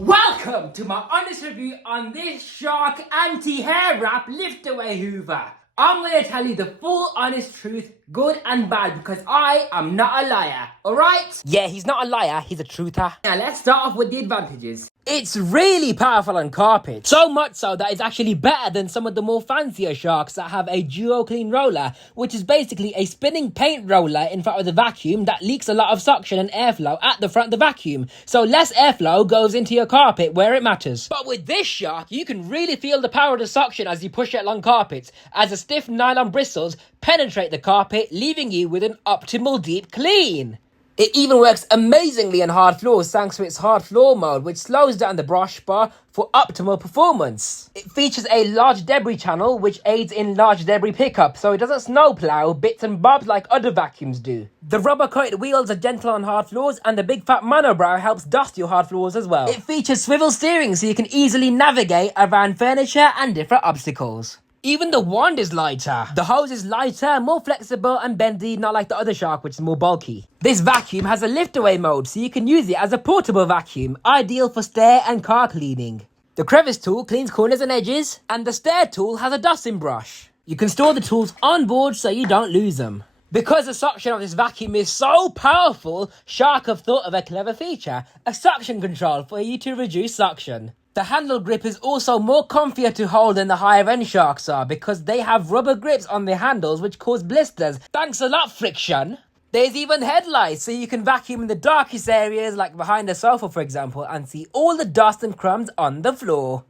Welcome to my honest review on this Shark Anti-Hair Wrap Lift Away Hoover. I'm going to tell you the full honest truth, good and bad, because I am not a liar, alright? Yeah, he's not a liar, he's a truther. Now let's start off with the advantages. It's really powerful on carpet. So much so that it's actually better than some of the more fancier Sharks that have a duo clean roller, which is basically a spinning paint roller in front of the vacuum that leaks a lot of suction and airflow at the front of the vacuum. So less airflow goes into your carpet where it matters. But with this Shark, you can really feel the power of the suction as you push it along carpets, as the stiff nylon bristles penetrate the carpet, leaving you with an optimal deep clean. It even works amazingly on hard floors thanks to its hard floor mode, which slows down the brush bar for optimal performance. It features a large debris channel, which aids in large debris pickup, so it doesn't snowplow bits and bobs like other vacuums do. The rubber-coated wheels are gentle on hard floors, and the big fat monobrow helps dust your hard floors as well. It features swivel steering, so you can easily navigate around furniture and different obstacles. Even the wand is lighter. The hose is lighter, more flexible and bendy, not like the other Shark, which is more bulky. This vacuum has a lift-away mode, so you can use it as a portable vacuum, ideal for stair and car cleaning. The crevice tool cleans corners and edges, and the stair tool has a dusting brush. You can store the tools on board so you don't lose them. Because the suction of this vacuum is so powerful, Shark have thought of a clever feature, a suction control for you to reduce suction. The handle grip is also more comfier to hold than the higher end Sharks are, because they have rubber grips on the handles which cause blisters. Thanks a lot, friction! There's even headlights, so you can vacuum in the darkest areas like behind a sofa for example and see all the dust and crumbs on the floor.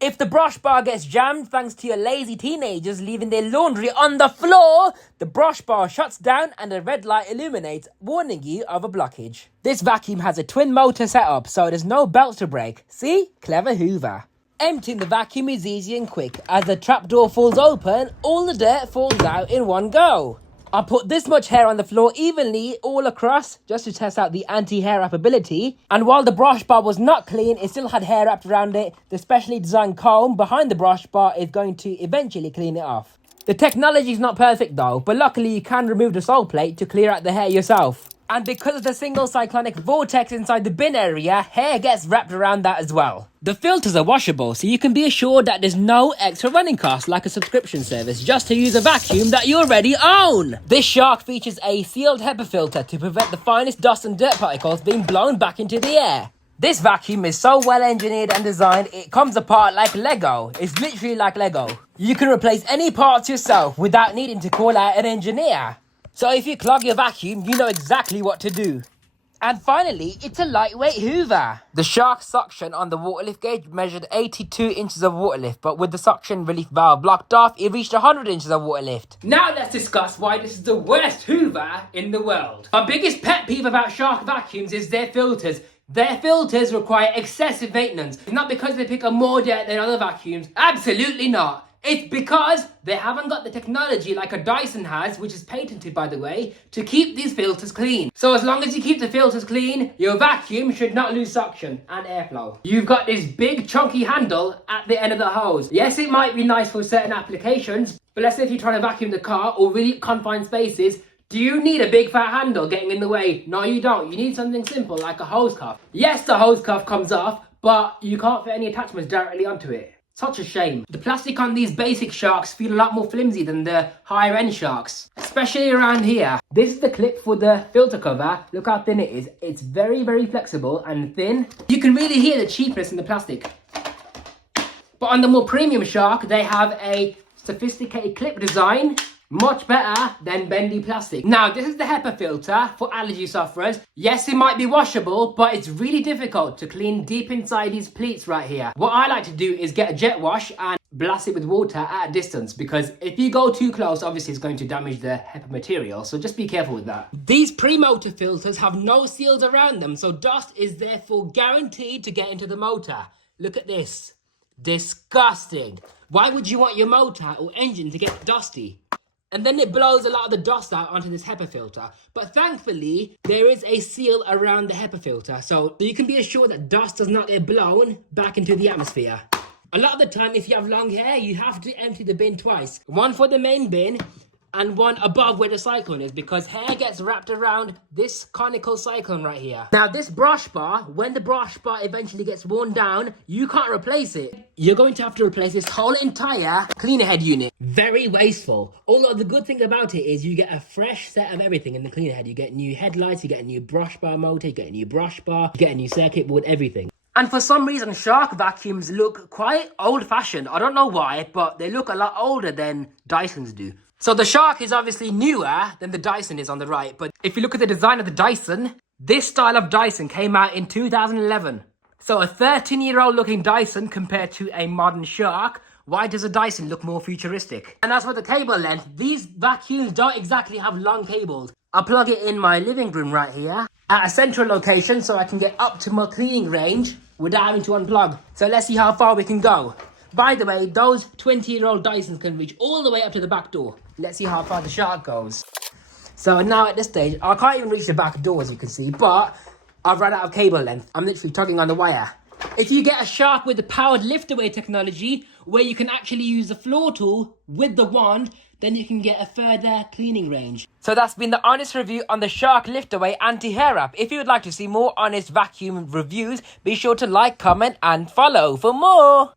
If the brush bar gets jammed thanks to your lazy teenagers leaving their laundry on the floor, the brush bar shuts down and a red light illuminates, warning you of a blockage. This vacuum has a twin motor setup, so there's no belts to break. See? Clever Hoover. Emptying the vacuum is easy and quick. As the trapdoor falls open, all the dirt falls out in one go. I put this much hair on the floor evenly all across just to test out the anti-hair wrap ability. And while the brush bar was not clean, it still had hair wrapped around it. The specially designed comb behind the brush bar is going to eventually clean it off. The technology is not perfect though, but luckily you can remove the sole plate to clear out the hair yourself. And because of the single cyclonic vortex inside the bin area, hair gets wrapped around that as well. The filters are washable, so you can be assured that there's no extra running costs like a subscription service just to use a vacuum that you already own. This Shark features a sealed HEPA filter to prevent the finest dust and dirt particles being blown back into the air. This vacuum is so well engineered and designed, it comes apart like Lego. It's literally like Lego. You can replace any parts yourself without needing to call out an engineer. So if you clog your vacuum, you know exactly what to do. And finally, it's a lightweight Hoover. The Shark suction on the water lift gauge measured 82 inches of water lift, but with the suction relief valve blocked off, it reached 100 inches of water lift. Now let's discuss why this is the worst Hoover in the world. My biggest pet peeve about Shark vacuums is their filters. Their filters require excessive maintenance. It's not because they pick up more dirt than other vacuums. Absolutely not. It's because they haven't got the technology like a Dyson has, which is patented by the way, to keep these filters clean. So as long as you keep the filters clean, your vacuum should not lose suction and airflow. You've got this big chunky handle at the end of the hose. Yes, it might be nice for certain applications, but let's say if you're trying to vacuum the car or really confined spaces, do you need a big fat handle getting in the way? No, you don't. You need something simple like a hose cuff. Yes, the hose cuff comes off, but you can't fit any attachments directly onto it. Such a shame. The plastic on these basic Sharks feel a lot more flimsy than the higher end Sharks, especially around here. This is the clip for the filter cover. Look how thin it is. It's very, very flexible and thin. You can really hear the cheapness in the plastic. But on the more premium Shark, they have a sophisticated clip design. Much better than bendy plastic. Now, this is the HEPA filter for allergy sufferers. Yes, it might be washable, but it's really difficult to clean deep inside these pleats right here. What I like to do is get a jet wash and blast it with water at a distance, because if you go too close, obviously it's going to damage the HEPA material, so just be careful with that. These pre-motor filters have no seals around them, so dust is therefore guaranteed to get into the motor. Look at this. Disgusting. Why would you want your motor or engine to get dusty? And then it blows a lot of the dust out onto this HEPA filter. But thankfully, there is a seal around the HEPA filter, so you can be assured that dust does not get blown back into the atmosphere. A lot of the time, if you have long hair, you have to empty the bin twice. One for the main bin, and one above where the cyclone is, because hair gets wrapped around this conical cyclone right here. Now this brush bar, when the brush bar eventually gets worn down, you can't replace it. You're going to have to replace this whole entire cleaner head unit. Very wasteful. Although the good thing about it is you get a fresh set of everything in the cleaner head. You get new headlights, you get a new brush bar motor, you get a new brush bar, you get a new circuit board, everything. And for some reason, Shark vacuums look quite old-fashioned. I don't know why, but they look a lot older than Dyson's do. So the Shark is obviously newer than the Dyson is on the right. But if you look at the design of the Dyson, this style of Dyson came out in 2011. So a 13-year-old looking Dyson compared to a modern Shark, why does a Dyson look more futuristic? And as for the cable length, these vacuums don't exactly have long cables. I plug it in my living room right here at a central location so I can get optimal cleaning range without having to unplug. So let's see how far we can go. By the way, those 20-year-old Dysons can reach all the way up to the back door. Let's see how far the Shark goes. So now at this stage, I can't even reach the back door as you can see, but I've run out of cable length. I'm literally tugging on the wire. If you get a Shark with the powered lift away technology, where you can actually use the floor tool with the wand, then you can get a further cleaning range. So that's been the honest review on the Shark Lift Away Anti Hair Wrap. If you would like to see more honest vacuum reviews, be sure to like, comment and follow for more.